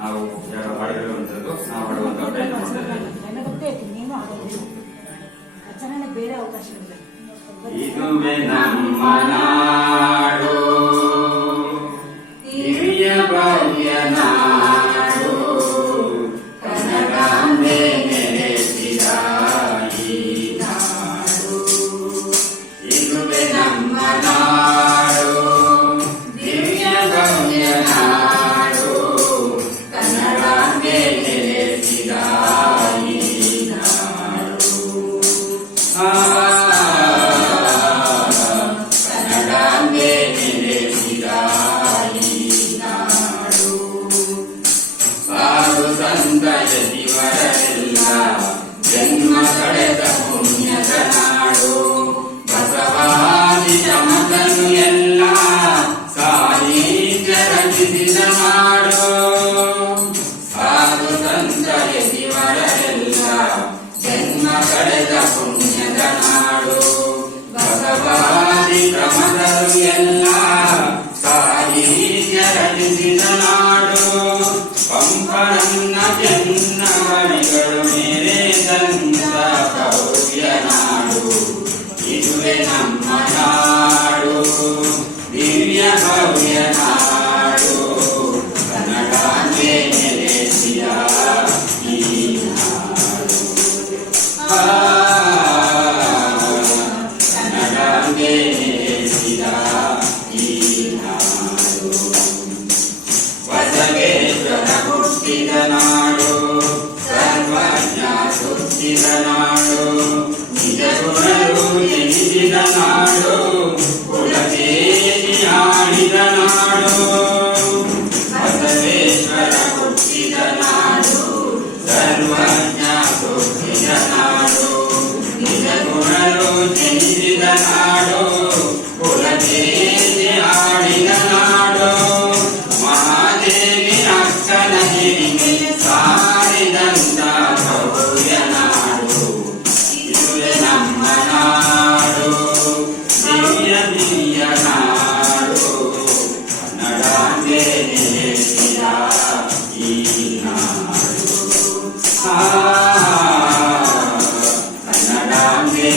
ನಾವು ಯಾರು ಹಾಡಿರುವಂಥದ್ದು ನಾವು ಹಾಡುವಂಥ ಪ್ರಯತ್ನ ಮಾಡ್ತಾ ಬೇರೆ ಅವಕಾಶಗಳಿಲ್ಲ. ಇದುವೇ ನಮ್ಮ ನಾಡು, ಹಿರಿಯ ಭವ್ಯ ನಾಡು, ಕನಕಾಂಬೆ ನೆಲೆಸಿದ ಈ ನಾಡು. ಇದುವೇ ನಮ್ಮ ನಾಡು, ದಿವ್ಯ ಭವ್ಯ ನಾಡು, ಕನಕಾಂಬೆ ನೆಲೆಸಿದ ಈ ನಾಡು. ಕನ್ನಡಾಂಬೆ ನೆಲೆಸಿದ ಈ ನಾಡು. ಸಾಧು ಸಂತ ಯತಿವರೆಲ್ಲ ಜನ್ಮ ಕಳೆದ ಪುಣ್ಯದ ನಾಡು. ಬಸವಾದಿ ಚಮಕನು ಎಲ್ಲ ಸಾಹಿತ್ಯ ರಚಿಸಿದ ನಾಡು. ಸಾಧು ಸಂತ ಯತಿವರೆಲ್ಲ ಜನ್ಮ ಕಳೆದ ಪುಣ್ಯದ ನಾಡು. ಬಸವಾದಿ ಕ್ರಮದರು ಎಲ್ಲ ಸಾಹಿತ್ಯ ರಚಿಸಿದ ನಾಡು. ಪಂಪರನ್ನ ಚೆನ್ನ ಕವಿಗಳು ಮೇರೆ ತಂದ ಭವ್ಯ ನಾಡು. ಇದುವೇ ನಮ್ಮ ನಾಡು, ದಿವ್ಯ ಭವ್ಯ ನಾಡು, ಕನ್ನಡಾಂಬೆ ನೆಲೆಸಿದ ಈ ನಾಡು. ಕನ್ನಡಾಂಬೆ ನೆಲೆಸಿದ ಈ ನಾಡು. ಬಸವೇಶ್ವರ ಹುಟ್ಟಿದ ನಾಡು, ಸರ್ವಜ್ಞ ಸುತ್ತಿದ ನಾಡು, ನಿಜ ಗುಣರು ಎನಿಸಿದ ನಾಡು, ಕುಲದೇವಿ ಆಡಿದ ನಾಡು. ಬಸವೇಶ್ವರ ಹುಟ್ಟಿದ ನಾಡು, ಸರ್ವಜ್ಞ ಸುತ್ತಿದ ನಾಡು, ನಿಜ ಗುಣರು ಜನಿಸಿದ ನಾಡು, ಕುಲದೇವಿ ಆಡಿದ ನಾಡು. ಮಹಾದೇವಿ ಅಕ್ಕನ ಹಿರಿಮೆ ಸಾರಿದಂತ ಭವ್ಯ ನಾಡು. ಇದುವೇ ನಮ್ಮ ನಾಡು, ದಿವ್ಯ ದಿವ್ಯ ನಾಡು, ಕನ್ನಡಾಂಬೆ ನೆಲೆಸಿದ ಈ ನಾಡು. ಕನ್ನಡಾಂಬೆ